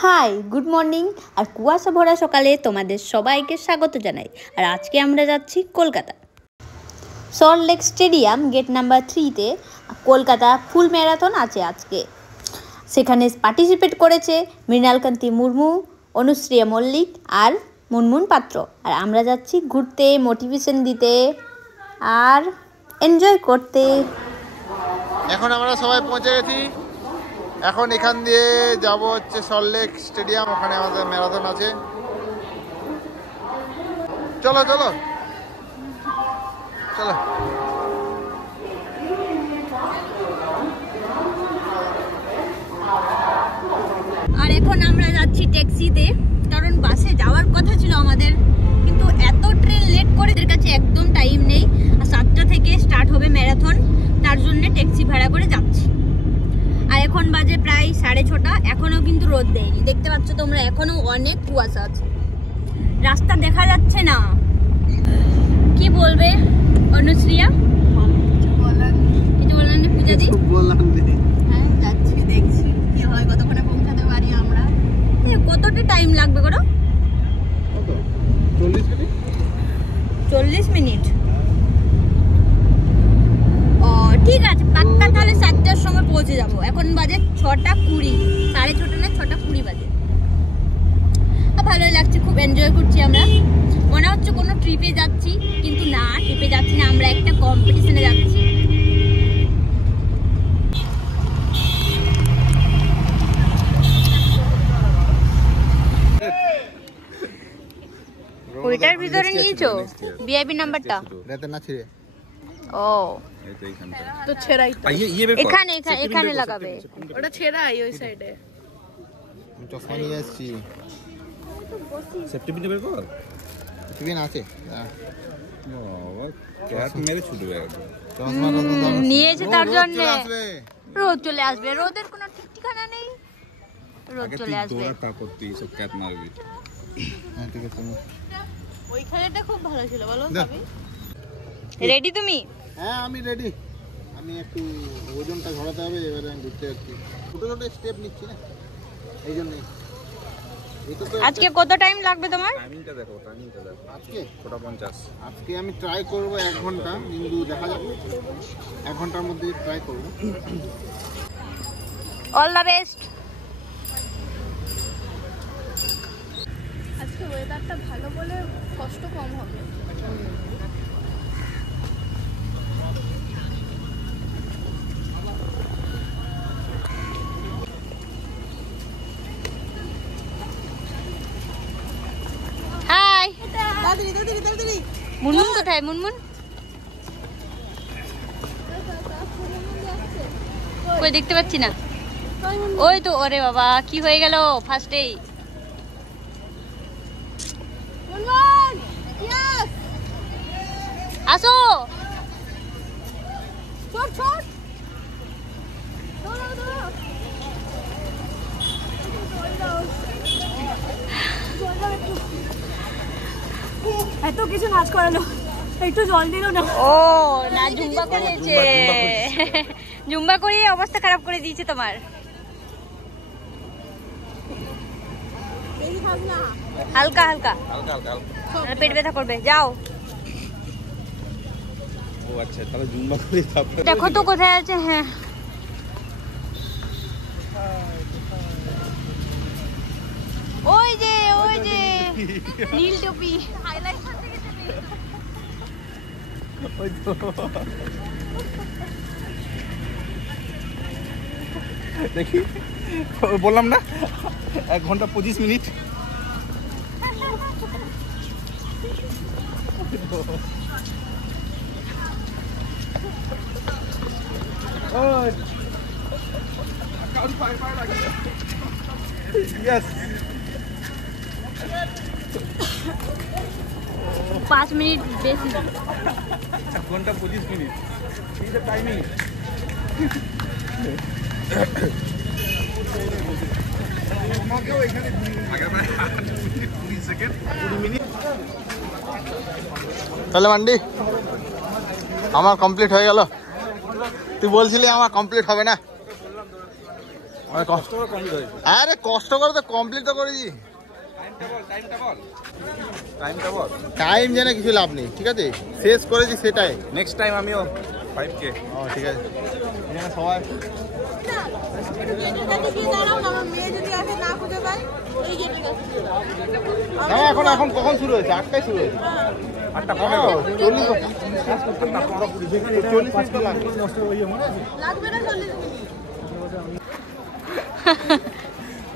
High, good morning. আর কুয়াশা ভরা সকালে তোমাদের সবাইকে স্বাগত জানাই। আর আজকে আমরা যাচ্ছি Kolkata salt lake stadium gate number 3-তে কলকাতা ফুল ম্যারাথন আছে আজকে। সেখানে পার্টিসিপেট করেছে মৃণালকান্তি মুর্মু, অনুশ্রিয়া মল্লিক আর মুনমুন পাত্র। আর আমরা যাচ্ছি ঘুরতে, মোটিভেশন দিতে আর এনজয় করতে। এখন আমরা সবাই পৌঁছে গেছি। এখন এখান দিয়ে যাব হচ্ছে সল্ট লেক স্টেডিয়াম, ওখানে আমাদের ম্যারাথন আছে। চলো চলো চলো। আর এখন আমরা যাচ্ছি ট্যাক্সিতে, কারণ বাসে যাওয়ার কথা ছিল আমাদের, কিন্তু এত ট্রেন লেট করে এদের কাছে একদম টাইম নেই। আর 7টা থেকে স্টার্ট হবে ম্যারাথন, তার জন্য ট্যাক্সি ভাড়া করে যাচ্ছি। আর এখন বাজে প্রায় 6:30, এখনও কিন্তু রোদ দেয়নি, দেখতে পাচ্ছ তোমরা, এখনও অনেক কুয়াশা আছে, রাস্তা দেখা যাচ্ছে না। কি বলবে অনুশ্রিয়া? কিছু বললেন পূজা দি? হ্যাঁ, যাচ্ছি, দেখছি কি হয়, কতক্ষণে পৌঁছাতে পারি আমরা। কতটা টাইম লাগবে করো? 40 মিনিট। ও ঠিক আছে, পাক্কা তাহলে 7টার সময় পৌঁছে যাবো। এখন বাজে 6:20, 6:30 না 6:20 বাজে। ভালোই লাগছে, খুব এনজয় করছি আমরা। মনে হচ্ছে কোনো ট্রিপে যাচ্ছি, কিন্তু না, ট্রিপে যাচ্ছি না, আমরা একটা কম্পিটিশনে যাচ্ছি। ওইটার ভিতরে নিয়েছো ভিআইপি নাম্বারটা? ও তো ছেড়াই তো, এখানে এখানে লাগাবে, ওটা ছেড়াই ওই সাইডে। চশমা নিয়ে আসছি, সেফটি পিন বের কর। পিন আছে বাবা, ক্যাট মেরে ছুটবে একদম। চশমা নিয়েছে তার জন্য রোদ চলে আসবে, রোদের কোনো ঠিক ঠিকানা নেই, রোদ চলে আসবে। তোরা তা করতে সব ক্যাট মারবি। হ্যাঁ ঠিক আছে, ওই খেলাটা খুব ভালো ছিল, বলো সবই রেডি তুমি? হ্যাঁ আমি রেডি। আমি একটু ওজনটা ঘটাতে হবে, এবারে আমি ঘুরতে যাচ্ছি, ছোট ছোট স্টেপ নিচ্ছি না, এই জন্য। আজকে কত টাইম লাগবে তোমার? টাইমিংটা দেখো, টাইমিংটা দেখো। আজকে 6:50। আজকে আমি ট্রাই করব 1 ঘন্টা, কিন্তু দেখা যাবে 1 ঘন্টার মধ্যে ট্রাই করব। All the best. আজকে ওয়েদারটা ভালো বলে কষ্ট কম হবে। হাই, মুনমুন কোথায়? মুনমুন কই, দেখতে পাচ্ছি না। ওই তো, ওরে বাবা, কি হয়ে গেল ফার্স্টেই? আসো, এত কিছু নাচ করালো, একটু জল দিল না। ও না, জুম্বা করেছে, জুম্বা করিয়ে অবস্থা খারাপ করে দিয়েছে তোমার। হালকা হালকা পেট ব্যথা করবে, যাও। ও আচ্ছা, তাহলে জুম্বা করি তারপর দেখো তো কোথায় আছে। হ্যাঁ, ওই যে ওই যে নীল টুপি, হাইলাইটার থেকে ওই তো। দেখি, বললাম না 1 ঘন্টা 25 মিনিট। Yes. 5 মিনিট বেশি, 1 ঘন্টা 25 মিনিট টাইমিং। তাহলে মান্ডি আমার কমপ্লিট হয়ে গেল। তুই বলছিলি আমার কমপ্লিট হবে না, আরে কষ্ট করে তো কমপ্লিট তো করেছি। টাইম জেনে কিছু লাভ নেই, ঠিক আছে, শেষ করেছি সেটাই। নেক্সট টাইম আমিও 5K। ঠিক আছে, সবাই এখন এখন কখন শুরু হয়েছে? 8টায় শুরু হয়েছে। 8:15 40 মিনিট তো লাগবে।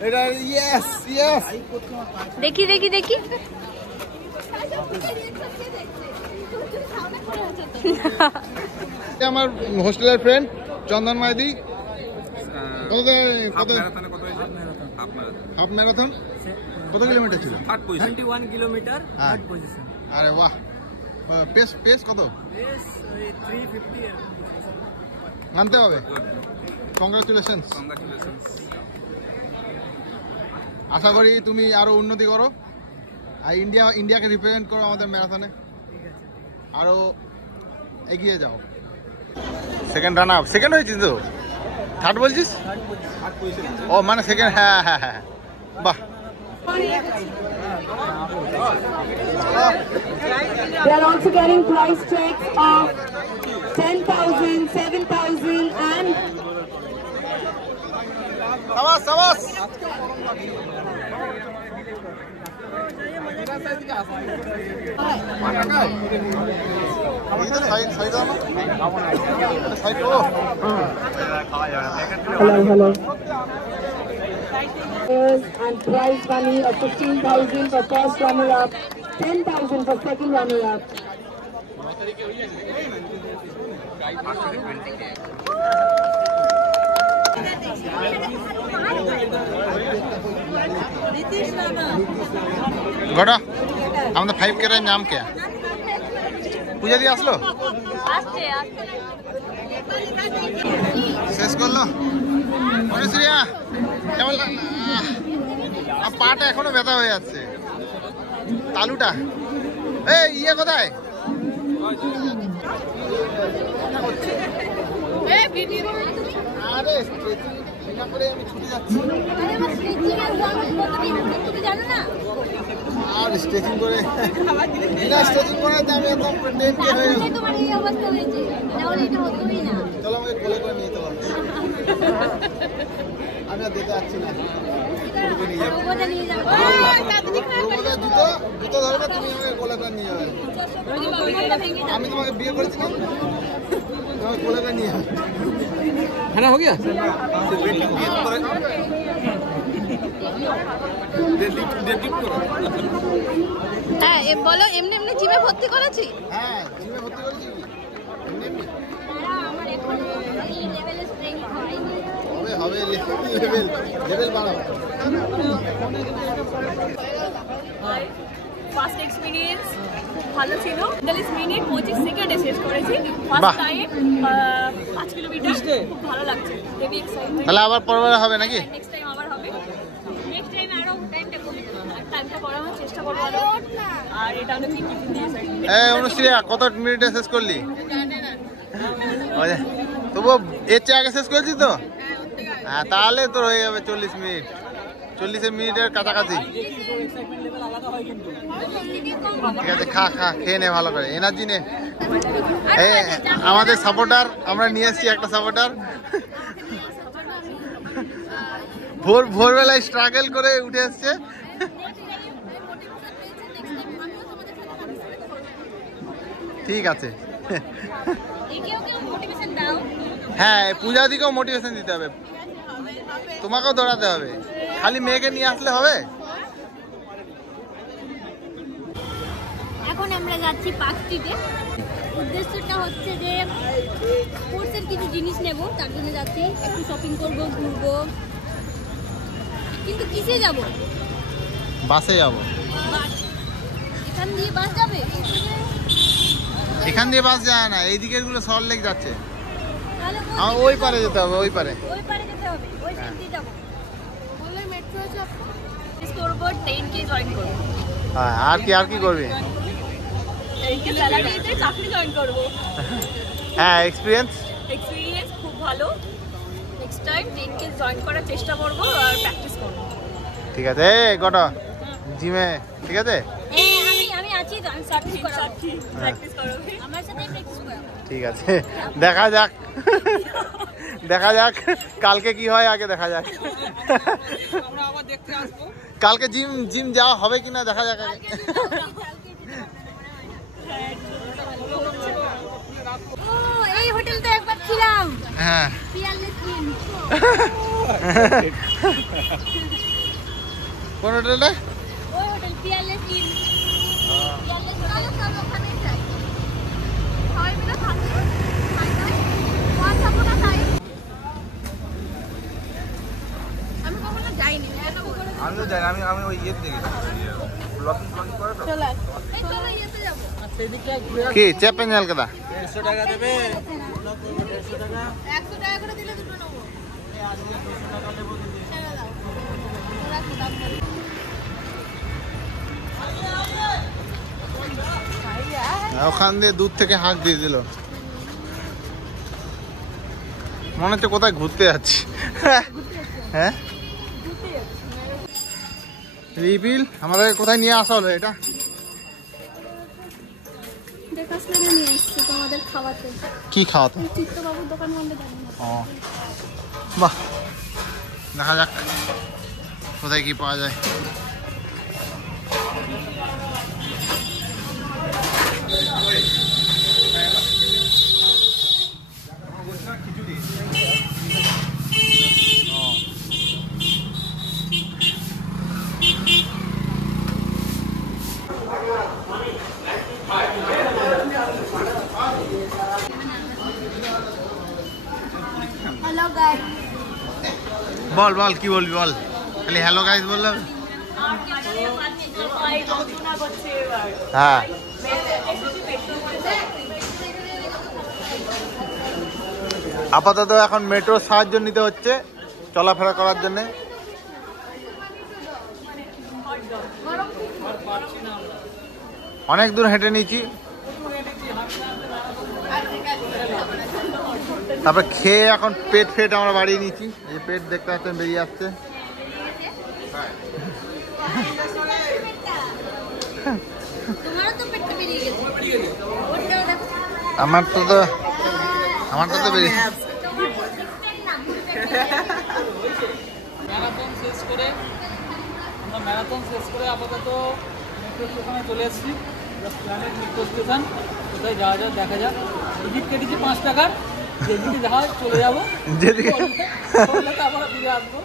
এটা ইয়েস ইয়েস, দেখি দেখি দেখি। আমার হোস্টেলের ফ্রেন্ড চন্দন মাইদি। হাফ ম্যারাথন কত কিলোমিটার ছিল? 31 কিলোমিটার। আরে বাহ, পেস পেস কত? 350 মানতে হবে। কংগ্রাচুলেশন। আশা করি তুমি আরো উন্নতি করো আর ইন্ডিয়াকে রিপ্রেজেন্ট করো আমাদের ম্যারাথনে, আরো এগিয়ে যাও। সেকেন্ড রান আপ, সেকেন্ড হয়েছিস তো? থার্ড বলছিস? ও মানে সেকেন্ড, হ্যাঁ হ্যাঁ হ্যাঁ, বাহ। They are also getting prize checks of 10,000, 7,000 and সাবাস সাবাস। hello. And prize money of 15,000 for first runner-up, 10,000 for second runner-up. গোটা আমাদের 5K এর নাম কে? পূজা দিয়ে আসলো, শেষ করলো। অনুশ্রিয়া কেমন লাগলো? পাটা এখনো ব্যথা হয়ে যাচ্ছে, তালুটা। এই ইয়ে কোথায়? আরে আমি ছুটে যাচ্ছি আর স্ট্রেচিং করে, স্ট্রেচিং করে আমি একদম টেনকে হয়ে গেলাম। চলো আমাকে কোলে করে নিয়ে চলো। আমি আর দিতে যাচ্ছি না, জুতো ধরবে, তুমি আমাকে কোলে করে নিয়ে যাবে। আমি তোমাকে বিয়ে করেছি না, তোমাকে কোলে করে নিয়ে যাবে। खाना हो गया? হ্যাঁ বলো, এমনি এমনি জিমে ভর্তি করেছি। হ্যাঁ জিমে ভর্তি করেছি। হবে লেভেল বাড়াও। ফার্স্ট এক্সপিরিয়েন্স ভালো ছিল। 40 মিনিট 25 সেকেন্ডে শেষ করেছি ফার্স্ট টাইম। 5 কিলোমিটার খুব ভালো লাগছে, হেভি এক্সাইটেড। তাহলে আবার পরবার হবে নাকি? নেক্সট টাইম আবার হবে। নেক্সট টাইম আরো টাইমটা কমে যাবে, টাইমটা করানোর চেষ্টা করব আরো। আর এটা হলো কি দিয়ে সাইড। এই অনুশ্রিয়া কত মিনিটে শেষ করলি? তবু এর চেয়ে আগে শেষ করেছিস তো? হ্যাঁ তাহলে তোর হয়ে যাবে 40 মিনিট, 40 মিনিটের কাছাকাছি। ঠিক আছে, খা খা, খেয়ে নে ভালো করে, এনার্জি নে। আমাদের সাপোর্টার, আমরা নিয়ে এসেছি একটা সাপোর্টার। ভোরবেলায় স্ট্রাগল করে উঠে এসছে। ঠিক আছে, হ্যাঁ পূজা দিকেও মোটিভেশন দিতে হবে, তোমাকেও দৌড়াতে হবে, খালি মেয়েকে নিয়ে আসলে হবে? এখন আমরা যাচ্ছি পার্ক স্ট্রিটে। উদ্দেশ্যটা হচ্ছে যে স্পোর্টসের কিছু জিনিস নেব, তার জন্য যাচ্ছি। একটু শপিং করব, ঘুরবো। কিন্তু কিসে যাব? বাসে যাব। এখান দিয়ে বাস যাবে? এখান দিয়ে বাস যায় না, এই দিকের গুলো সল্টলেক যাচ্ছে। তাহলে ওই পারে যেতে হবে, ওই পারে। ওই পারে যেতে হবে, ওই সাইড দিয়ে যাব। বললে মেট্রো আছে আপনার? মিস করব, 10K জয়েন করব। হ্যাঁ, আর কি করবি? 10K স্যালারিতে চাকরি জয়েন করব। হ্যাঁ, এক্সপিরিয়েন্স খুব ভালো। নেক্সট টাইম 10K জয়েন করার চেষ্টা করবো আর প্র্যাকটিস করবো। ঠিক আছে কটা জিমে? ঠিক আছে আমি আছি তো, আমি প্র্যাকটিস করাবো। প্র্যাকটিস করবে আমার সাথে প্র্যাকটিস করাবো। ঠিক আছে দেখা যাক দেখা যাক কালকে কি হয়, আগে দেখা যাক। আমরা আবার দেখতে আসবো। কালকে জিম যাওয়া হবে কিনা দেখা যাক আগে। ও এই হোটেলটা একবার ছিলাম। হ্যাঁ পিয়ারলেস ইন। কোন হোটেলটা? ওই হোটেল পিয়ারলেস ইন। পিয়ারলেস চলো সব ওখানে যাই। সবাই মিলে থাকবো। Bye bye. হোয়াটসঅ্যাপ না তাই। আমি কখনো যাইনি। আমিও যাই, আমি ওই ইয়েতে দেখেছি, ব্লগিং করে তো। চলো এই চলো ইয়েতে যাবো। কি চেপেন কলকাতা 150 টাকা দেবে। 100 টাকা করে দিলে দুটো নেবো। ছেড়ে দাও। ওরা কি দাম বলে? ওখান দিয়ে দূর থেকে হাঁক দিয়ে দিল, মনে হচ্ছে কোথায় ঘুরতে যাচ্ছি। হ্যাঁ রিপিল আমাদের কোথায় নিয়ে আসা হলো? এটা দেখাশোনা নিয়ে এসেছি তোমাদের খাওয়াতে। কি খাওয়াতো? চিত্তবাবুর দোকান বন্ধ জানি না। ও বাহ, দেখা যাক কোথায় কি পাওয়া যায়। Hello guys. বল বল কি বলবি বল, খালি হ্যালো গাইস বললাম। হ্যাঁ আপাতত এখন মেট্রোর সাহায্য নিতে হচ্ছে চলাফেরা করার জন্য। অনেক দূর হেঁটে নিয়েছি, তারপর খেয়ে এখন পেট আমরা বাড়িয়ে নিয়েছি। এই পেট দেখতে পাচ্ছেন বেরিয়ে আসছে। তোমারও তো পেটটা বেরিয়ে গেছে। আমারটা তো বেরিয়ে। ম্যারাথন শেষ করে আপাতত মেট্রো স্টেশনে চলে এসেছি। মেট্রো স্টেশন কোথায় যাওয়া যায় দেখা যাক। টিকিট কেটেছি 5 টাকার, যেদিকে যাওয়া চলে যাবো, যেদিকে আবার ফিরে আসবো।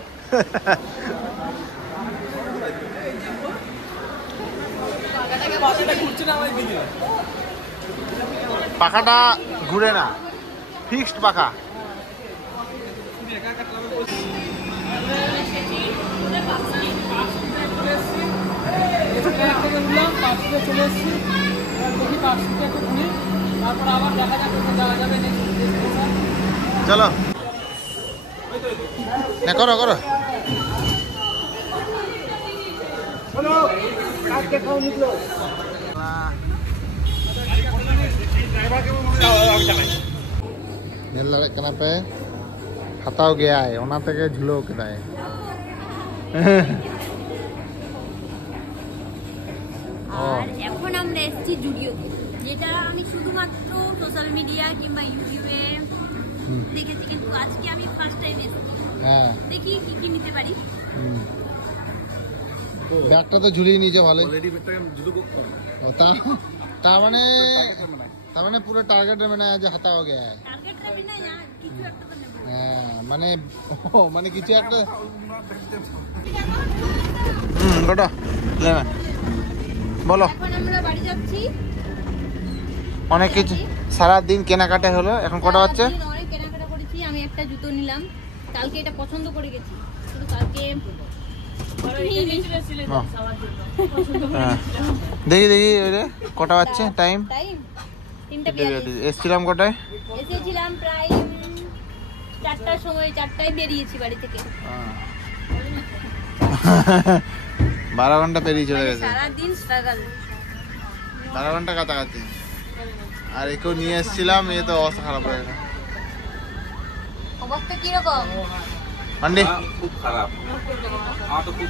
পাখাটা ঘুরছে না আমার দিকে। পাখাটা ঘুরে না, ফিক্সড পাখা। চলে এসেছি, দেখি পার্কটা একটু ঘুরি, তারপর আবার দেখা যাক কোথায় যাওয়া যাবে। চলো না, করো पे हताओ गया है ওনা থেকে ঝুলো কেদায়। আর এখন আমরা এসেছি জুডিওতে, যেটা আমি শুধুমাত্র সোশ্যাল মিডিয়া কিংবা ইউটিউবে দেখেছি, কিন্তু আজকে আমি ফার্স্ট টাইম এসেছি। হ্যাঁ দেখি কি কি নিতে পারি। ব্যাগটা তো ঝুলিয়ে নিয়েছে ভালো। তার মানে পুরো টার্গেট মানে যে হাতা হয়ে গেছে। টার্গেট নেবি না, কিছু একটা তো নেব। হ্যাঁ মানে কিছু একটা। গোটা বলো। এখন আমরা বাড়ি যাচ্ছি। অনেক কিছু সারাদিন কেনাকাটা হলো, এখন কটা হচ্ছে? সারাদিন অনেক কেনাকাটা করেছি। আমি একটা জুতো নিলাম, কালকে এটা পছন্দ করে গেছি, কিন্তু কালকে দেখি ওই কটা হচ্ছে টাইম? টাইম 3টা এসছিলাম কটায়? এসেছিলাম প্রায় 4টার সময়, 4টায় বেরিয়েছি বাড়ি থেকে। 12 ঘন্টা পেরিয়ে চলে গেছে। সারাদিন স্ট্রাগল, 12 ঘন্টা কাছাকাছি। আর একেও নিয়ে এসেছিলাম, এ তো অবস্থা খারাপ হয়ে গেল। অবস্থা কিরকম? মান্ডি খুব খারাপ, আমার তো খুব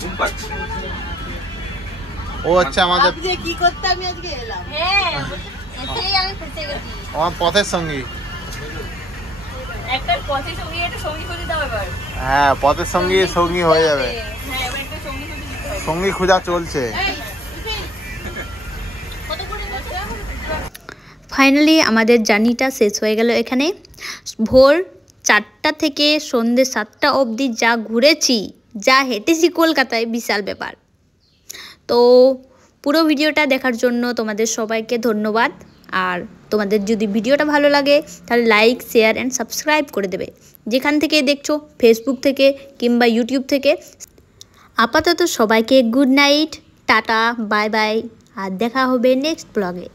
ঘুম পাচ্ছে। ও হচ্ছে আমাদের কি করতে আমি আজকে এলাম। হ্যাঁ এতেই আমি ফেসে গেছি। আমার পথের সঙ্গী। একটা পথে সঙ্গী, একটা সঙ্গী খুঁজে দাও এবার। হ্যাঁ পথের সঙ্গী সঙ্গী হয়ে যাবে। হ্যাঁ এবার একটা সঙ্গী খুঁজে দিতে হবে। সঙ্গী খোঁজা চলছে। ফাইনালি আমাদের জার্নিটা শেষ হয়ে গেল এখানে। ভোর 4টা থেকে সন্ধ্যে 7টা অবধি যা ঘুরেছি, যা হেঁটেছি কলকাতায়, বিশাল ব্যাপার। তো পুরো ভিডিওটা দেখার জন্য তোমাদের সবাইকে ধন্যবাদ। আর তোমাদের যদি ভিডিওটা ভালো লাগে তাহলে লাইক, শেয়ার অ্যান্ড সাবস্ক্রাইব করে দেবে, যেখান থেকে দেখছো, ফেসবুক থেকে কিংবা ইউটিউব থেকে। আপাতত সবাইকে good night, tata, bye bye, আর দেখা হবে নেক্সট ব্লগে।